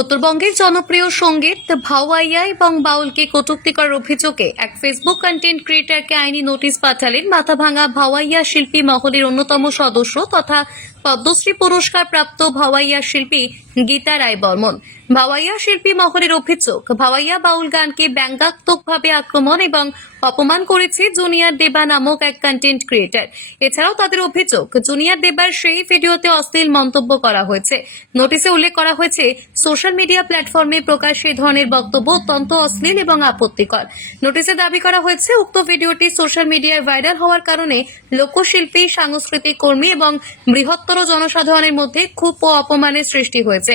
উত্তরবঙ্গের জনপ্রিয় সঙ্গীত ভাওয়াইয়া এবং বাউলকে কটূক্তি করার অভিযোগে এক ফেসবুক কন্টেন্ট ক্রিয়েটরকে আইনি নোটিশ পাঠালেন মাথাভাঙা ভাওয়াইয়া শিল্পী মহলের অন্যতম সদস্য তথা পদ্মশ্রী পুরস্কার প্রাপ্ত ভাওয়াইয়া শিল্পী গীতা রায় বর্মন। ভাওয়াইয়া শিল্পী মহলের অভিযোগ, ভাওয়াইয়া বাউল গানকে ব্যঙ্গাত্মকভাবে আক্রমণ এবং অপমান করেছে জুনিয়র দেবা নামক এক কন্টেন্ট ক্রিয়েটর। এছাড়াও তাদের অভিযোগ, জুনিয়র দেবার সেই ভিডিওতে অশ্লীল মন্তব্য করা হয়েছে। নোটিশে উল্লেখ করা হয়েছে, সোশ্যাল মিডিয়া প্ল্যাটফর্মে প্রকাশ্যে এই ধরনের বক্তব্য অত্যন্ত অশ্লীল এবং আপত্তিকর। নোটিশে দাবি করা হয়েছে, উক্ত ভিডিওটি সোশ্যাল মিডিয়ায় ভাইরাল হওয়ার কারণে লোকশিল্পী, সাংস্কৃতিক কর্মী এবং বৃহত্তর জনসাধারণের মধ্যে ক্ষোভ ও অপমানের সৃষ্টি হয়েছে,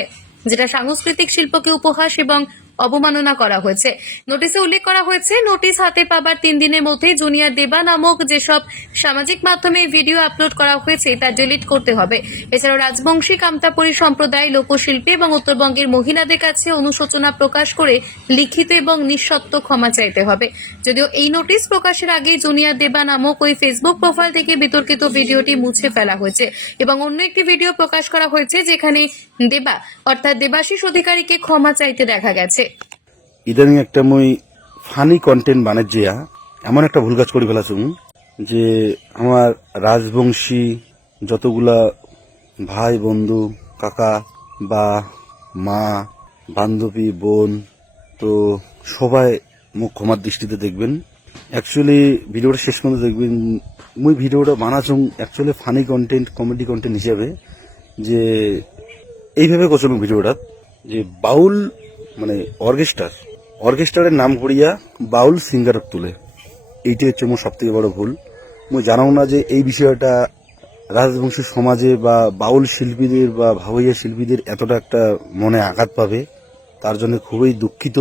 যেটা সাংস্কৃতিক শিল্পকে উপহাস এবং অবমাননা করা হয়েছে। নোটিশে উল্লেখ করা হয়েছে, নোটিশ হাতে পাবার 3 দিনের মধ্যে জুনিয়র দেবা নামক যেসব সামাজিক মাধ্যমে ভিডিও আপলোড করা হয়েছে তা ডিলিট করতে হবে। এছাড়াও রাজবংশী কামতাপুরী সম্প্রদায়, লোকশিল্পী এবং উত্তরবঙ্গের মহিলাদের কাছে অনুশোচনা প্রকাশ করে লিখিত এবং নিঃশর্ত ক্ষমা চাইতে হবে। যদিও এই নোটিশ প্রকাশের আগে জুনিয়র দেবা নামক ওই ফেসবুক প্রোফাইল থেকে বিতর্কিত ভিডিওটি মুছে ফেলা হয়েছে এবং অন্য একটি ভিডিও প্রকাশ করা হয়েছে যেখানে দেবা অর্থাৎ দেবাশিস অধিকারীকে ক্ষমা চাইতে দেখা গেছে। ইদানিং একটা মই ফানি কন্টেন্ট বানাইয়া এমন একটা ভুল কাজ করে ফেলাছুম যে আমার রাজবংশী যতগুলা ভাই, বন্ধু, কাকা বা মা, বান্ধবী, বোন, তো সবাই মুখ ক্ষমার দৃষ্টিতে দেখবেন। অ্যাকচুয়ালি ভিডিওটা শেষ পর্যন্ত দেখবেন। মুই ভিডিওটা বানাছুম actually funny content, comedy content হিসাবে, যে এইভাবে করছিলাম ভিডিওটা যে বাউল মানে অর্কেস্ট্রারের নাম করিয়া বাউল সিঙ্গার তুলে, এইটাই হচ্ছে মোর সব থেকে বড় ভুল। মুই জানাও না যে এই বিষয়টা রাজবংশী সমাজে বা বাউল শিল্পীদের বা ভাওয়াইয়া শিল্পীদের এতটা একটা মনে আঘাত পাবে, তার জন্য খুবই দুঃখিত।